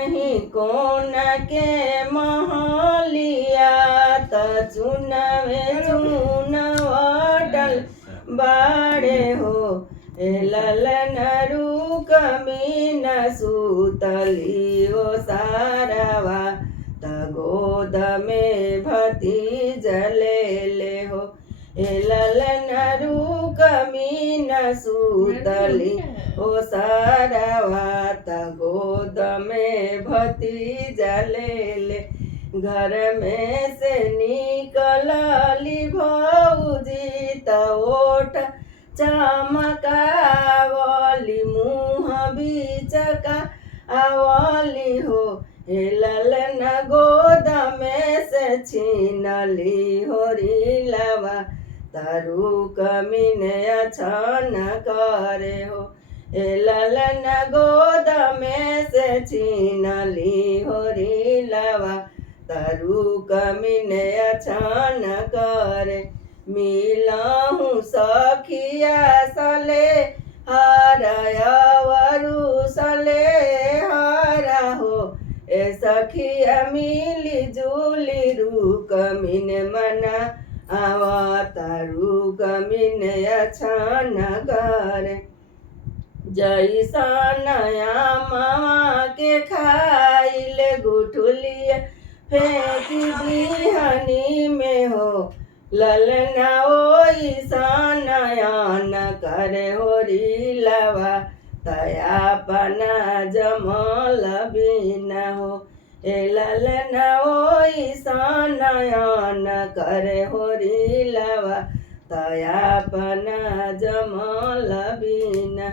नहीं कौन के महलिया त चुनावे चुन अटल बाड़े हो ए ललन रूक मीन सूतली ओ सारवा त गोद में भतीज ले हो ए ललन रूक मीन सूतली ओ सारवा त गोद में भतीजा ले घर में से निकलली भौजी त ओठ चमकावली मुँह बीचका आवली हो हे ललन गोद में से छीनली हो रीलवा तारू कमीन अछन करे हो हे ललन गोद में से छीनली हो रीलवा तारू कमीन अछन करे मिलहु सखिया सले हरयवरु सले हरा हो ए सखिया मिली जुली रूक मिन मना आवतारू कमिन अछन करे जैसा नया मामा के खाइल गुठुलिया फेंकी बिहनी में हो ललना ओइसा नयन करे हो रीलवा तयापना जमल बिना हो ए ललना ओइसा नयन करे हो रीलवा तयापना जमल बिना।